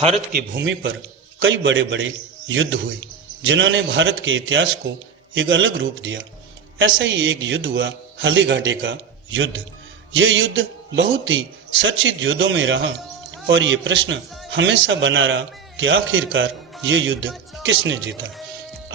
भारत की भूमि पर कई बड़े बड़े युद्ध हुए जिन्होंने भारत के इतिहास को एक अलग रूप दिया। ऐसा ही एक युद्ध हुआ हल्दी घाटी का युद्ध। यह युद्ध बहुत ही चर्चित युद्धों में रहा और ये प्रश्न हमेशा बना रहा कि आखिरकार ये युद्ध किसने जीता।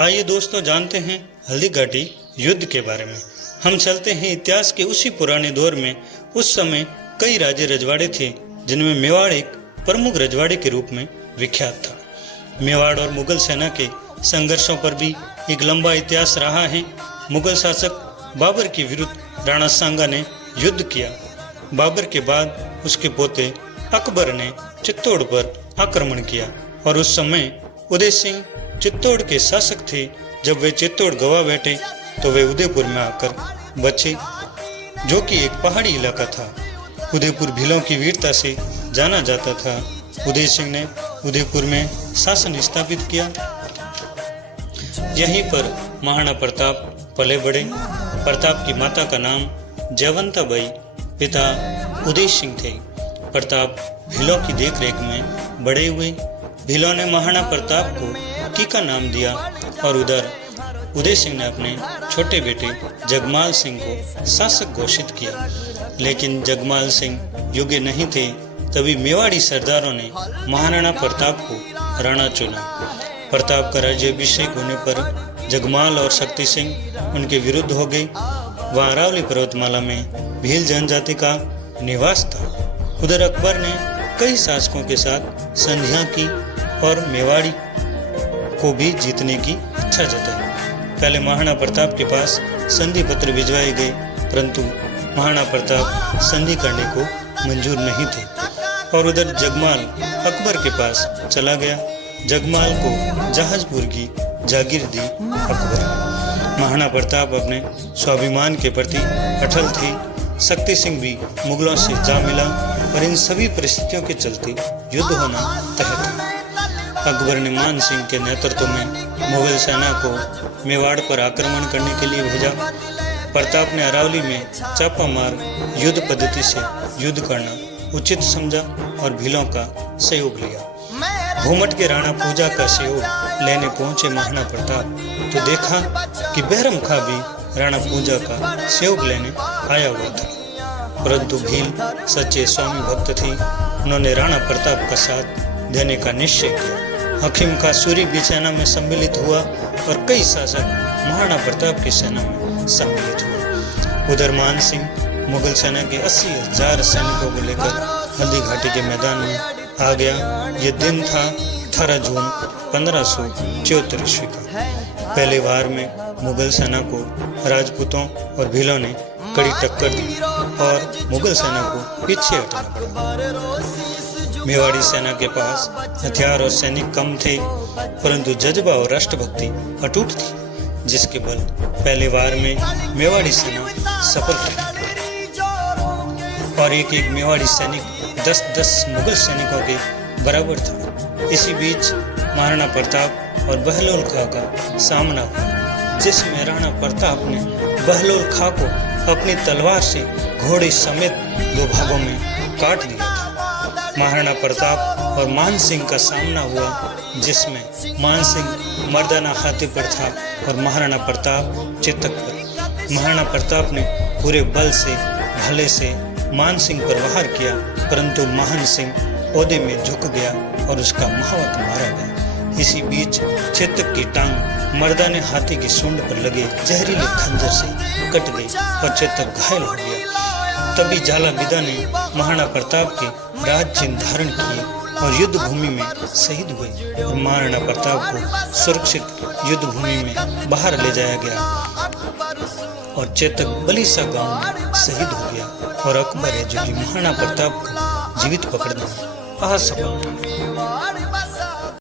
आइए दोस्तों जानते हैं हल्दी घाटी युद्ध के बारे में। हम चलते हैं इतिहास के उसी पुराने दौर में। उस समय कई राजे रजवाड़े थे जिनमें मेवाड़ एक प्रमुख रजवाड़े के रूप में विख्यात था। मेवाड़ और मुगल सेना के संघर्षों पर भी एक लंबा इतिहास रहा है। मुगल शासक बाबर के विरुद्ध राणा सांगा ने युद्ध किया। बाबर के बाद उसके पोते अकबर ने चित्तौड़ पर आक्रमण किया और उस समय उदय सिंह चित्तौड़ के शासक थे। जब वे चित्तौड़ गवा बैठे तो वे उदयपुर में आकर बचे, जो कि एक पहाड़ी इलाका था। उदयपुर भीलों की वीरता से जाना जाता था। उदय सिंह ने उदयपुर में शासन स्थापित किया। यहीं पर महाराणा प्रताप पले बढ़े। प्रताप की माता का नाम जयवंता बाई, पिता उदय सिंह थे। प्रताप भीलों की देखरेख में बड़े हुए। भीलों ने महाराणा प्रताप को कीका नाम दिया और उधर उदय सिंह ने अपने छोटे बेटे जगमाल सिंह को शासक घोषित किया। लेकिन जगमाल सिंह योग्य नहीं थे। तभी मेवाड़ी सरदारों ने महाराणा प्रताप को राणा चुना। प्रताप का राज्याभिषेक होने पर जगमाल और शक्ति सिंह उनके विरुद्ध हो गए। वहाँ अरावली पर्वतमाला में भील जनजाति का निवास था। उधर अकबर ने कई शासकों के साथ संधियां की और मेवाड़ी को भी जीतने की इच्छा जताई। पहले महाराणा प्रताप के पास संधि पत्र भिजवाए गए, परंतु महाराणा प्रताप संधि करने को मंजूर नहीं थे और उधर जगमाल अकबर के पास चला गया। जगमाल को जहाजपुर की जागीर दी अकबर। महाराणा प्रताप अपने स्वाभिमान के प्रति अटल थे। शक्ति सिंह भी मुगलों से जा मिला और इन सभी परिस्थितियों के चलते युद्ध होना तय था। अकबर ने मान सिंह के नेतृत्व में मुगल सेना को मेवाड़ पर आक्रमण करने के लिए भेजा। प्रताप ने अरावली में चापा मार युद्ध पद्धति से युद्ध करना उचित समझा और भीलों का सहयोग लिया। घूमट के राणा पूजा का सहयोग लेने पहुंचे महाराणा प्रताप तो देखा कि बहरम खां भी राणा पूजा का सहयोग लेने आया हुआ था, परंतु भील सच्चे स्वामी भक्त थे। उन्होंने राणा प्रताप का साथ देने का निश्चय किया। हकीम खां सूरी भी सेना में सम्मिलित हुआ और कई शासक महाराणा प्रताप की सेना में सम्मिलित हुए। उधर मान सिंह मुगल सेना के 80,000 सैनिकों को लेकर हल्दी घाटी के मैदान में आ गया। यह दिन था 18 जून 1574 ईस्वी का। पहले वार में मुगल सेना को राजपूतों और भीलों ने कड़ी टक्कर दी और मुगल सेना को पीछे हटना पड़ा। मेवाड़ी सेना के पास हथियार और सैनिक कम थे, परंतु जज्बा और राष्ट्रभक्ति अटूट थी, जिसके बल पहले वार में मेवाड़ी सेना सफल रही और एक एक मेवाड़ी सैनिक 10-10 मुगल सैनिकों के बराबर था। इसी बीच महाराणा प्रताप और बहलोल खां का सामना हुआ, जिसमें राणा प्रताप ने बहलोल खां को अपनी तलवार से घोड़े समेत 2 भागों में काट दिया था। महाराणा प्रताप और मान सिंह का सामना हुआ, जिसमें मान सिंह मर्दाना हाथी पर था और महाराणा प्रताप चेतक पर। महाराणा प्रताप ने पूरे बल से भाले से मान सिंह पर प्रहार किया, परंतु मान सिंह ओहदे में झुक गया और उसका महावत मारा गया। इसी बीच चेतक की टांग मर्दाने हाथी की सूंड पर लगे जहरीले खंजर से कट गई और चेतक घायल हो गया। तभी जाला विदा ने महाराणा प्रताप के राज चिन्ह धारण किए और युद्ध भूमि में शहीद हुए और महाराणा प्रताप को सुरक्षित युद्ध भूमि में बाहर ले जाया गया और चेतक बलीसा गांव में शहीद हो गया और अकबर है जो कि महाराणा प्रताप को जीवित पकड़ने में असफल।